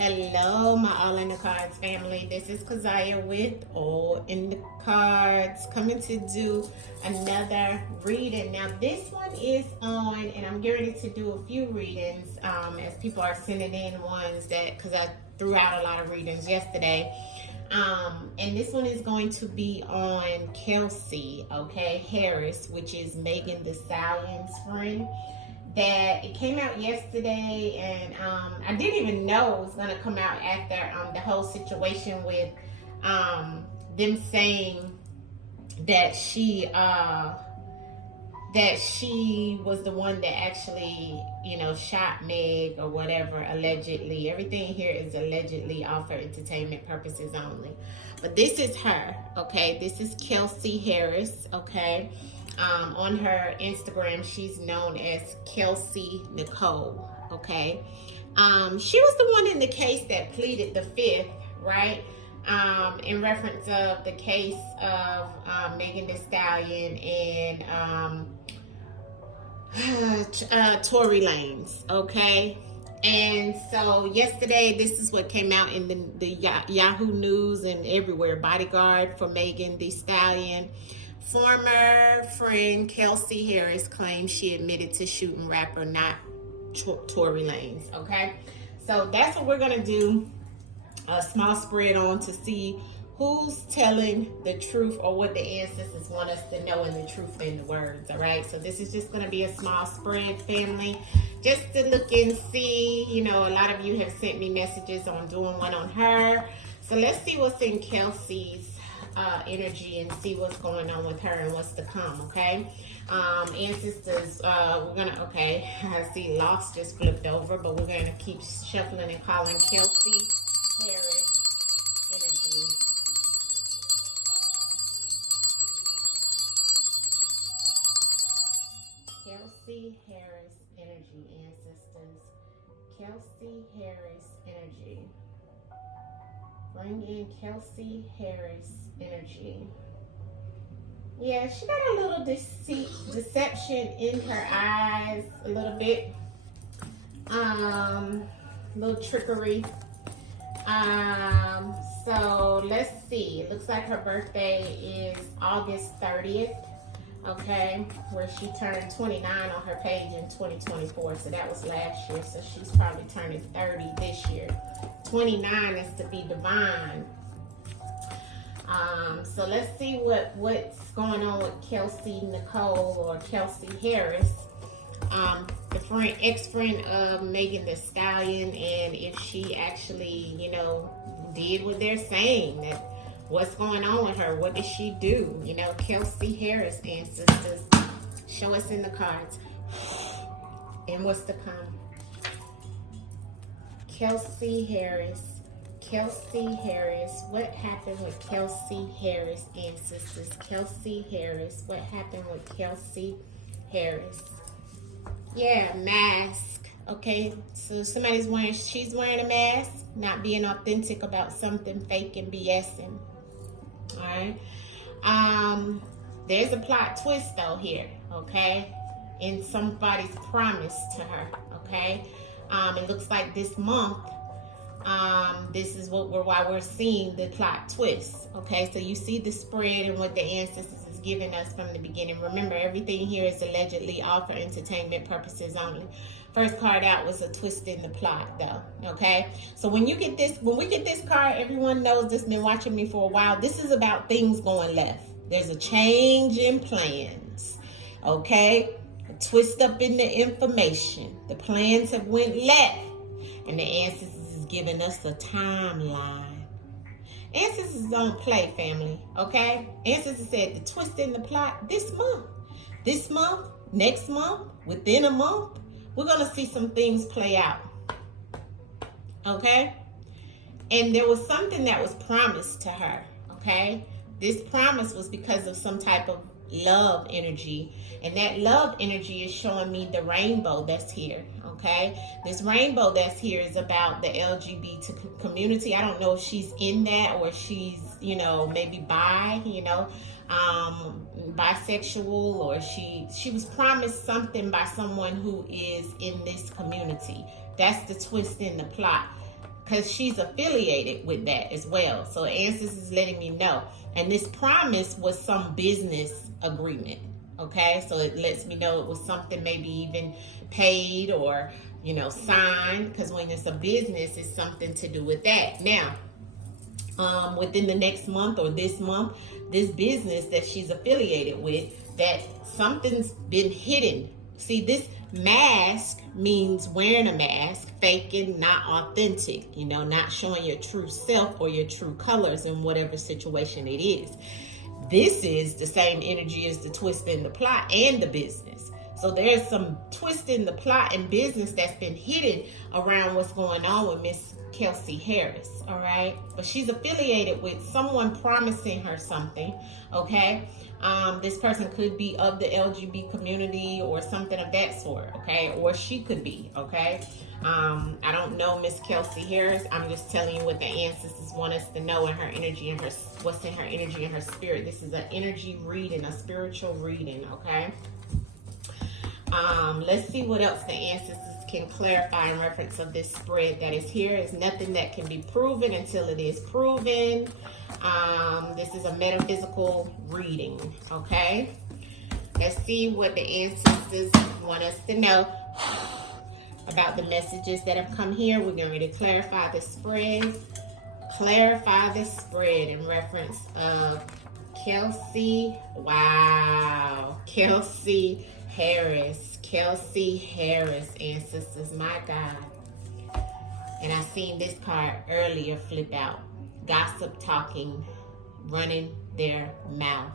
Hello, my All in the Cards family. This is Kazaya with All in the Cards, coming to do another reading. Now, this one is on, and I'm getting ready to do a few readings as people are sending in ones because I threw out a lot of readings yesterday. And this one is going to be on Kelsey, okay, Harris, which is Megan Thee Stallion's friend. That it came out yesterday, and I didn't even know it was going to come out after the whole situation with them saying that she was the one that actually, shot Meg or whatever, allegedly. Everything here is allegedly all for entertainment purposes only. But this is her, okay? This is Kelsey Harris, okay? On her Instagram, she's known as Kelsey Nicole, okay? She was the one in the case that pleaded the fifth, right? In reference of the case of Megan Thee Stallion and Tory Lanez, okay? And so yesterday, this is what came out in the Yahoo News and everywhere. Bodyguard for Megan Thee Stallion. Former friend Kelsey Harris claims she admitted to shooting rapper not Tory Lanez, okay? So that's what we're gonna do a small spread on to see who's telling the truth or what the ancestors want us to know in the truth in the words, all right? So this is just gonna be a small spread, family, just to look and see. A lot of you have sent me messages on doing one on her. So let's see what's in Kelsey's energy and see what's going on with her and what's to come, okay? Ancestors, we're gonna, okay, I see Lost just flipped over, but we're gonna keep shuffling and calling Kelsey Harris energy. Kelsey Harris energy, ancestors. Kelsey Harris energy. Bring in Kelsey Harris energy. Yeah, she got a little deception in her eyes, a little bit. Little trickery. So let's see. It looks like her birthday is August 30th. Okay, where she turned 29 on her page in 2024. So that was last year. So she's probably turning 30 this year. 29 is to be divine. So let's see what's going on with Kelsey Nicole or Kelsey Harris, the ex-friend of Megan Thee Stallion, and if she actually, did what they're saying. That what's going on with her? What did she do? Kelsey Harris, ancestors, show us in the cards. And what's to come? Kelsey Harris. Kelsey Harris. What happened with Kelsey Harris, ancestors? Kelsey Harris. What happened with Kelsey Harris? Yeah, mask. Okay, so she's wearing a mask, not being authentic about something fake and BSing. All right. There's a plot twist though here, okay? In somebody's promise to her, okay? It looks like this month, this is why we're seeing the plot twist, okay? So you see the spread and what the ancestors is giving us from the beginning. Remember, everything here is allegedly all for entertainment purposes only. First card out was a twist in the plot, though, okay? So when we get this card, everyone knows this, been watching me for a while, this is about things going left. There's a change in plans, okay? A twist up in the information. The plans have went left, and the ancestors is giving us a timeline. Ancestors don't play, family, okay? Ancestors said the twist in the plot this month, next month, within a month, we're going to see some things play out, okay? And there was something that was promised to her, okay? This promise was because of some type of love energy, and that love energy is showing me the rainbow that's here, okay? This rainbow that's here is about the LGBT community. I don't know if she's in that or she's, maybe bisexual, or she was promised something by someone who is in this community. That's the twist in the plot. because she's affiliated with that as well. So the ancestors is letting me know. And this promise was some business agreement. Okay, so it lets me know it was something maybe even paid or, you know, signed, because when it's a business, it's something to do with that. Now, within the next month or this month, this business that she's affiliated with, that something's been hidden. See, this mask means wearing a mask, faking, not authentic, you know, not showing your true self or your true colors in whatever situation it is. This is the same energy as the twist in the plot and the business. So there's some twist in the plot and business that's been hidden around what's going on with Miss Kelsey Harris, all right? But she's affiliated with someone promising her something, okay? This person could be of the LGBT community or something of that sort, okay? Or she could be, okay? I don't know Miss Kelsey Harris. I'm just telling you what the ancestors want us to know in her energy and what's in her energy and her spirit. This is an energy reading, a spiritual reading, okay? Let's see what else the ancestors can clarify in reference of this spread that is here. It's nothing that can be proven until it is proven. This is a metaphysical reading, okay? Let's see what the ancestors want us to know about the messages that have come here. We're going to clarify the spread. Clarify the spread in reference of Kelsey. Wow. Kelsey Harris. Kelsey Harris, ancestors. My God. And I seen this card earlier flip out. Gossip, talking, running their mouth.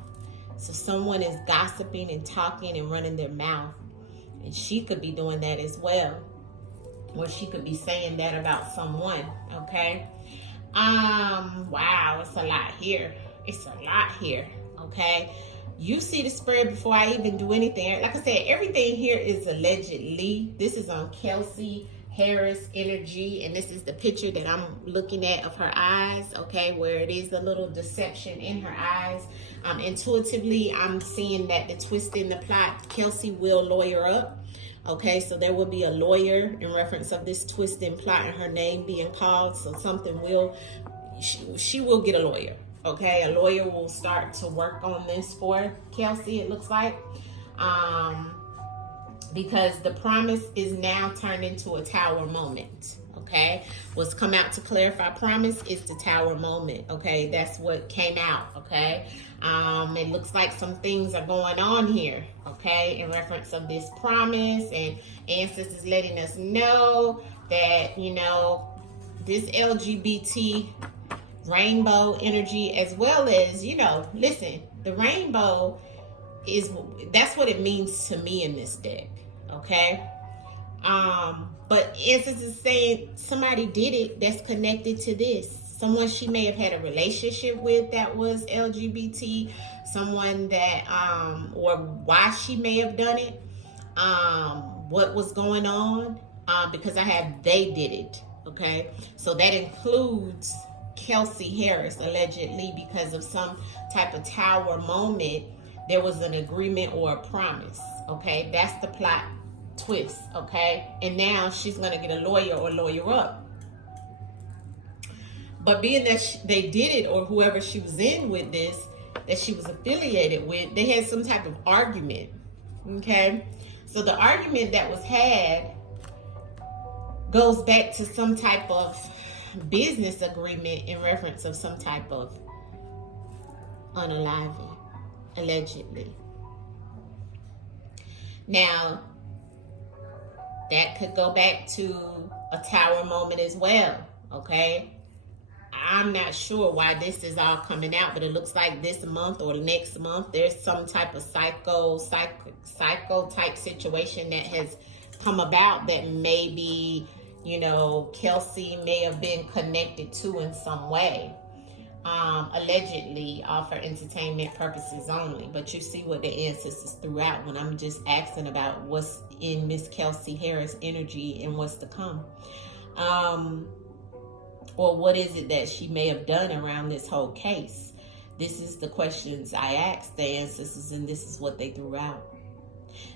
So someone is gossiping and talking and running their mouth. And she could be doing that as well. Or she could be saying that about someone, okay? Wow, it's a lot here. It's a lot here, okay? You see the spread before I even do anything. Like I said, everything here is allegedly. This is on Kelsey Harris energy, and this is the picture that I'm looking at of her eyes, okay, where it is a little deception in her eyes. Intuitively, I'm seeing that the twist in the plot, Kelsey will lawyer up. Okay, so there will be a lawyer in reference of this twist in plot and her name being called. So something will, she will get a lawyer. Okay, a lawyer will start to work on this for Kelsey, it looks like. Because the promise is now turned into a tower moment. Okay, what's come out to clarify promise is the tower moment. Okay, that's what came out. Okay, it looks like some things are going on here. Okay, in reference of this promise, and ancestors letting us know that, you know, this LGBT rainbow energy, as well as, you know, listen, the rainbow is, that's what it means to me in this deck. Okay. But ancestors saying somebody did it that's connected to this. Someone she may have had a relationship with that was LGBT, someone that, or why she may have done it, what was going on, because I have they did it, okay? So that includes Kelsey Harris, allegedly, because of some type of tower moment, there was an agreement or a promise, okay? That's the plot twist, okay? And now she's gonna get a lawyer or lawyer up. But being that they did it, or whoever she was in with this, that she was affiliated with, they had some type of argument, okay? So the argument that was had goes back to some type of business agreement in reference of some type of unaliving, allegedly. Now, that could go back to a tower moment as well, okay? I'm not sure why this is all coming out, but it looks like this month or next month, there's some type of psycho type situation that has come about that maybe, you know, Kelsey may have been connected to in some way. Allegedly, all for entertainment purposes only. But you see what the ancestors threw out when I'm just asking about what's in Miss Kelsey Harris energy and what's to come. Or what is it that she may have done around this whole case? This is the questions I asked the ancestors, and this is what they threw out.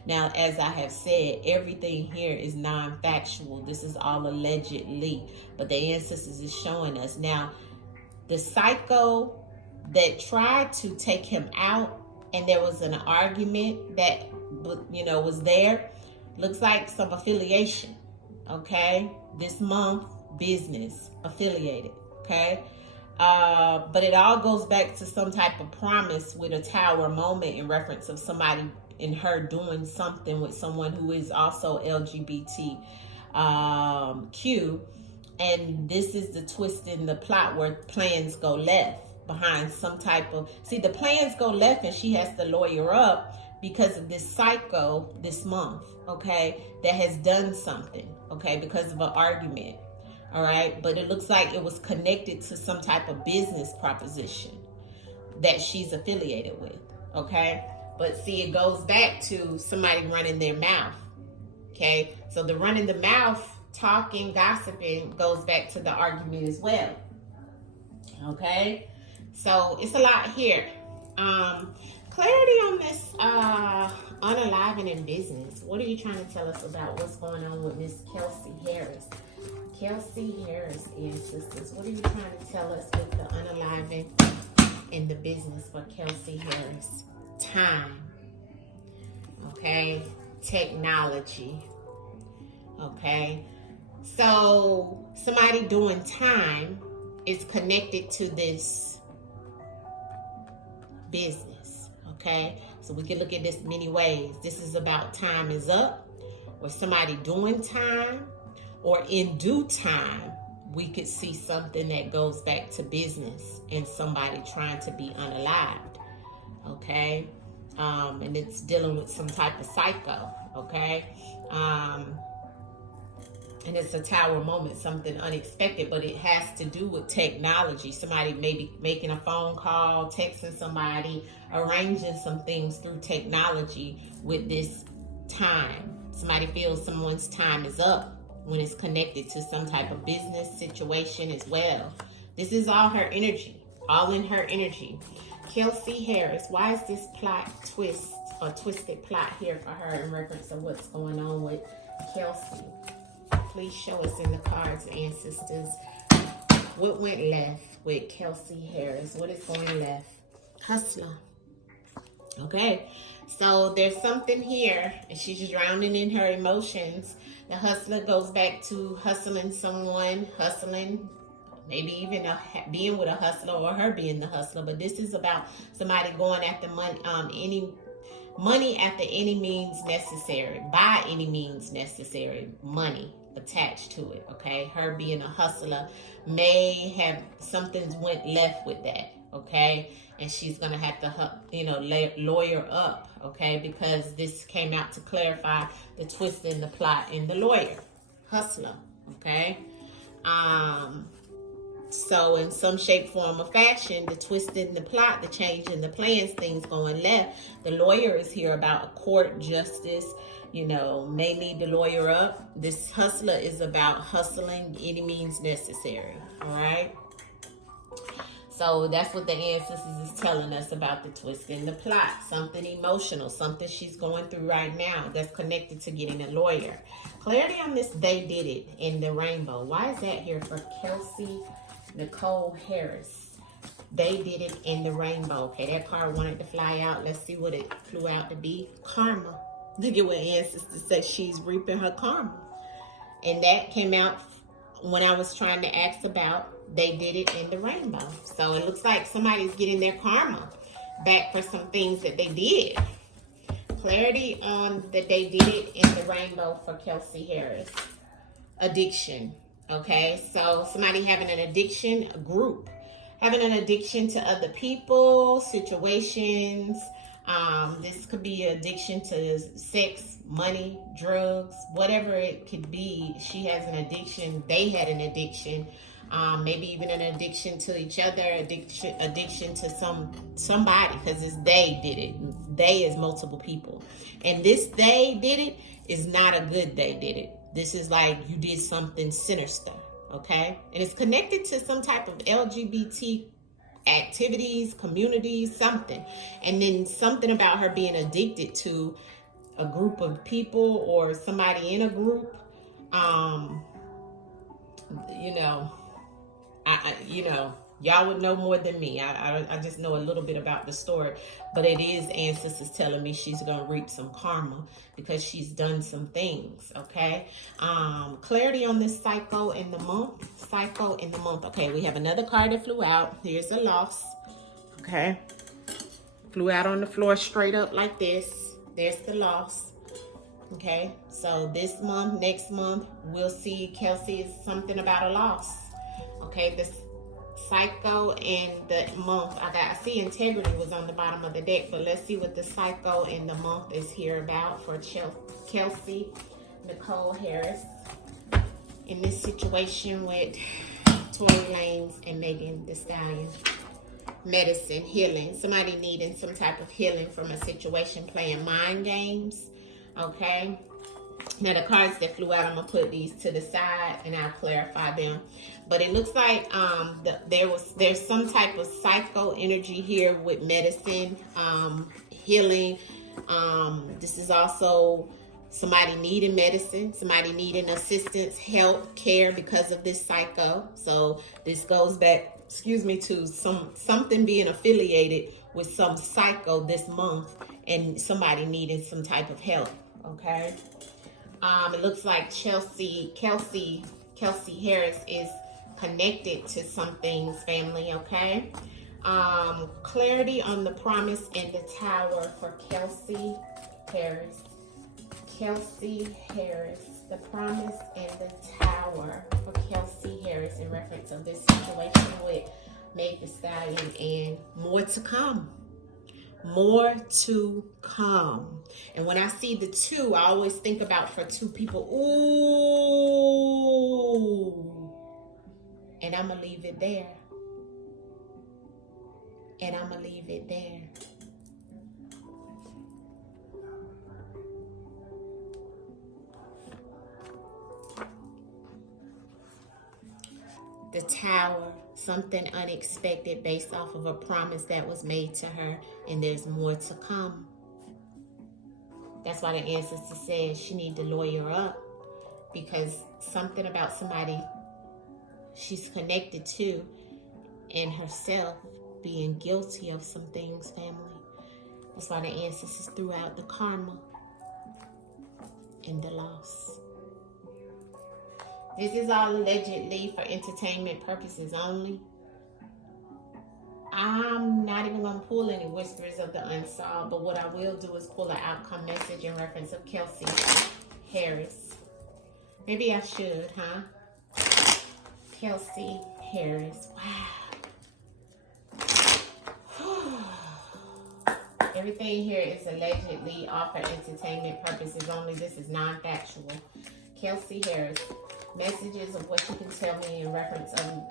Now, as I have said, everything here is non-factual. This is all allegedly, but the ancestors is showing us. Now, the psycho that tried to take him out, and there was an argument that, was there, looks like some affiliation, okay? This month, business, affiliated, okay? But it all goes back to some type of promise with a tower moment in reference of somebody in her doing something with someone who is also LGBTQ. And this is the twist in the plot where plans go left behind some type of, the plans go left and she has to lawyer up because of this psycho this month, okay, that has done something, okay, because of an argument, all right? But it looks like it was connected to some type of business proposition that she's affiliated with, okay? But see, it goes back to somebody running their mouth, okay? So the running the mouth, talking, gossiping goes back to the argument as well, okay? So it's a lot here. Clarity on this unaliving in business. What are you trying to tell us about what's going on with Miss Kelsey Harris? Kelsey Harris, ancestors. What are you trying to tell us with the unaliving in the business for Kelsey Harris? Time. Okay. Technology. Okay. So somebody doing time is connected to this business. Okay. So we can look at this many ways. This is about time is up, or somebody doing time, or in due time, we could see something that goes back to business and somebody trying to be unalived. Okay. And it's dealing with some type of psycho. Okay. And it's a tower moment, something unexpected, but it has to do with technology. Somebody maybe making a phone call, texting somebody, arranging some things through technology with this time. Somebody feels someone's time is up when it's connected to some type of business situation as well. This is all her energy, all in her energy. Kelsey Harris, why is this plot twist or twisted plot here for her in reference to what's going on with Kelsey? Please show us in the cards, ancestors, what went left with Kelsey Harris. What is going left? Hustler. Okay, so there's something here, and she's drowning in her emotions. The hustler goes back to hustling someone, hustling, maybe even being with a hustler or her being the hustler. But this is about somebody going after money after any means necessary, by any means necessary, money attached to it, okay? Her being a hustler may have something's went left with that, okay? And she's gonna have to, lawyer up, okay? Because this came out to clarify the twist in the plot in the lawyer, hustler, okay? So in some shape, form, or fashion, the twist in the plot, the change in the plans, things going left. The lawyer is here about a court, justice, may need to lawyer up. This hustler is about hustling any means necessary, all right? So that's what the ancestors is telling us about the twist in the plot. Something emotional, something she's going through right now that's connected to getting a lawyer. Clarity on this, they did it in the rainbow. Why is that here for Kelsey Nicole Harris? They did it in the rainbow. Okay, that card wanted to fly out. Let's see what it flew out to be. Karma. Look at what ancestors said. She's reaping her karma. And that came out when I was trying to ask about, they did it in the rainbow. So it looks like somebody's getting their karma back for some things that they did. Clarity on that they did it in the rainbow for Kelsey Harris. Addiction. Okay, so somebody having an addiction, a group having an addiction to other people, situations. This could be addiction to sex, money, drugs, whatever it could be. She has an addiction. They had an addiction. Maybe even an addiction to each other, addiction to somebody, because it's they did it. They is multiple people. And this they did it is not a good they did it. This is like you did something sinister, okay? And it's connected to some type of LGBT activities, communities, something. And then something about her being addicted to a group of people or somebody in a group. You know, y'all would know more than me. I just know a little bit about the story, but it is ancestors telling me she's gonna reap some karma because she's done some things. Okay. Clarity on this cycle in the month. Cycle in the month. Okay, we have another card that flew out. Here's a loss. Okay. Flew out on the floor straight up like this. There's the loss. Okay, so this month, next month, we'll see Kelsey is something about a loss. Okay, this cycle in the month, I see integrity was on the bottom of the deck, but let's see what the cycle in the month is here about for Kelsey Nicole Harris in this situation with Tory Lanez and Megan Thee Stallion. Medicine, healing, somebody needing some type of healing from a situation, playing mind games. Okay, now the cards that flew out, I'm gonna put these to the side and I'll clarify them. But it looks like there's some type of psycho energy here with medicine, healing. This is also somebody needing medicine, somebody needing assistance, help, care because of this psycho. So this goes back, to something being affiliated with some psycho this month and somebody needing some type of help. Okay. It looks like Kelsey Harris is connected to some things, family. Okay. Clarity on the promise and the tower for Kelsey Harris. Kelsey Harris, the promise and the tower for Kelsey Harris in reference of this situation with Megan Thee Stallion, and more to come. More to come. And when I see the two, I always think about for two people. Ooh. And I'm going to leave it there. The tower, something unexpected based off of a promise that was made to her, and there's more to come. That's why the ancestor says she need to lawyer up, because something about somebody she's connected to and herself being guilty of some things, family. That's why the ancestors threw out the karma and the loss. This is all allegedly for entertainment purposes only. I'm not even going to pull any whispers of the unsolved, but what I will do is pull an outcome message in reference of Kelsey Harris. Maybe I should, huh? Kelsey Harris. Wow. Everything here is allegedly all for entertainment purposes only. This is non-factual. Kelsey Harris. Messages of what you can tell me in reference of,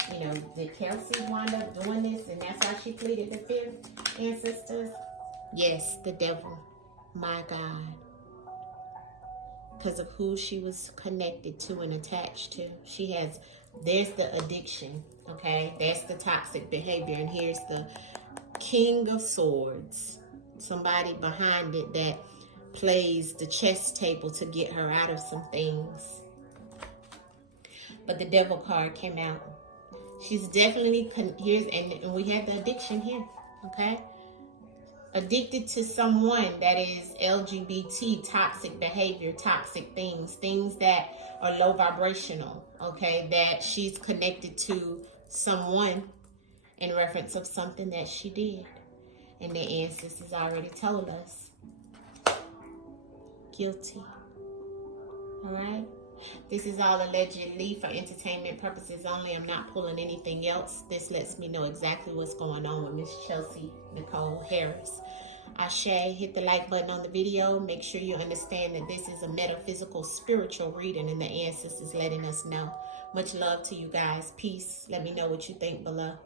did Kelsey wind up doing this and that's why she pleaded the fifth, ancestors? Yes, the devil. My God. Because of who she was connected to and attached to. There's the addiction, okay? That's the toxic behavior. And here's the King of Swords. Somebody behind it that plays the chess table to get her out of some things. But the devil card came out. She's definitely, and we had the addiction here, okay? Addicted to someone that is LGBT, toxic behavior, toxic things that are low vibrational, okay? That she's connected to someone in reference of something that she did. And the ancestors already told us. Guilty. All right? This is all allegedly for entertainment purposes only. I'm not pulling anything else. This lets me know exactly what's going on with Miss Kelsey Nicole Harris. Ashe, hit the like button on the video. Make sure you understand that this is a metaphysical, spiritual reading, and the ancestors letting us know. Much love to you guys. Peace. Let me know what you think below.